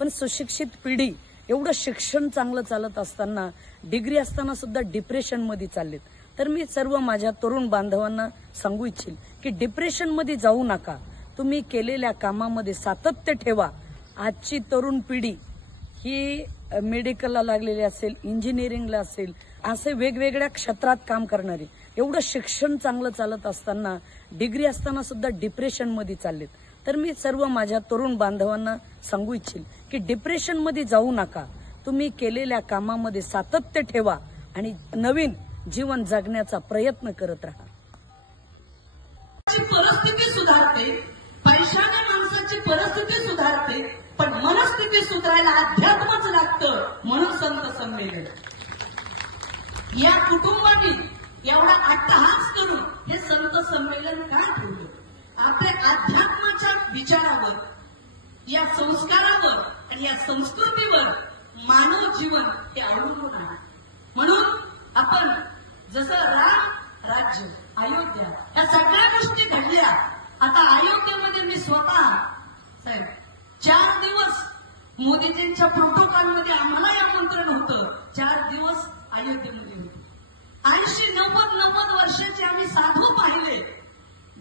पण सुशिक्षित पिढी एवढं शिक्षण चांगलं चालत असताना डिग्री असताना सुद्धा डिप्रेशन मध्ये चाललेत। तर मी सर्व माझ्या तरुण बांधवांना सांगू इच्छिल की डिप्रेशन मध्ये जाऊ नका, तुम्ही केलेल्या कामामध्ये सातत्य ठेवा। आजची तरुण पिढी ही मेडिकलला लागलेली असेल, इंजिनिअरिंगला असेल, असे वेगवेगळ्या क्षेत्रात काम करणारी, एवढं शिक्षण चांगलं चालत असताना डिग्री असताना सुद्धा डिप्रेशन मध्ये चाललेत। तर मी सर्व माझ्या तरुण बांधवांना सांगू इच्छिल की डिप्रेशन मध्ये जाऊ नका, तुम्ही केलेल्या कामामध्ये सातत्य ठेवा आणि नवीन जीवन जगण्याचा प्रयत्न करत राहा। परिस्थिती सुधारते, पैशाने माणसाची परिस्थिती सुधारते, पण मनस्थिती सुधारायला अध्यात्मच लागतं, म्हणून संत संमेलन। या कुटुंबाने एवढा अट्टहास करून हे संत संमेलन का ठेवलं? आपल्या अध्यात्माच्या विचारावर, या संस्कारावर आणि या संस्कृतीवर मानव जीवन हे अवलंबून आहे। म्हणून आपण जसं राम राज्य, अयोध्या या सगळ्या गोष्टी घडल्या। आता अयोध्येमध्ये मी स्वतः साहेब 4 दिवस मोदीजींच्या प्रोटोकॉलमध्ये आम्हालाही आमंत्रण होतं, 4 दिवस अयोध्येमध्ये होते। 80-90 वर्षाचे आम्ही साधू पाहिले।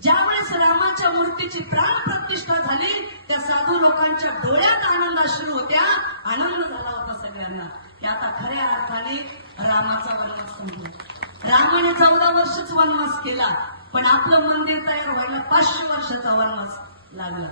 ज्यावेळेस रामाच्या मूर्तीची प्राण प्रतिष्ठा झाली, त्या साधू लोकांच्या डोळ्यात आनंद अश्रू होत्या, आनंद झाला होता सगळ्यांना। हे आता खऱ्या अर्थाने रामाचा वनवास संपला। रामाने 14 वर्षच वनवास केला, पण आपलं मंदिर तयार व्हायला 500 वर्षाचा वनवास लागला।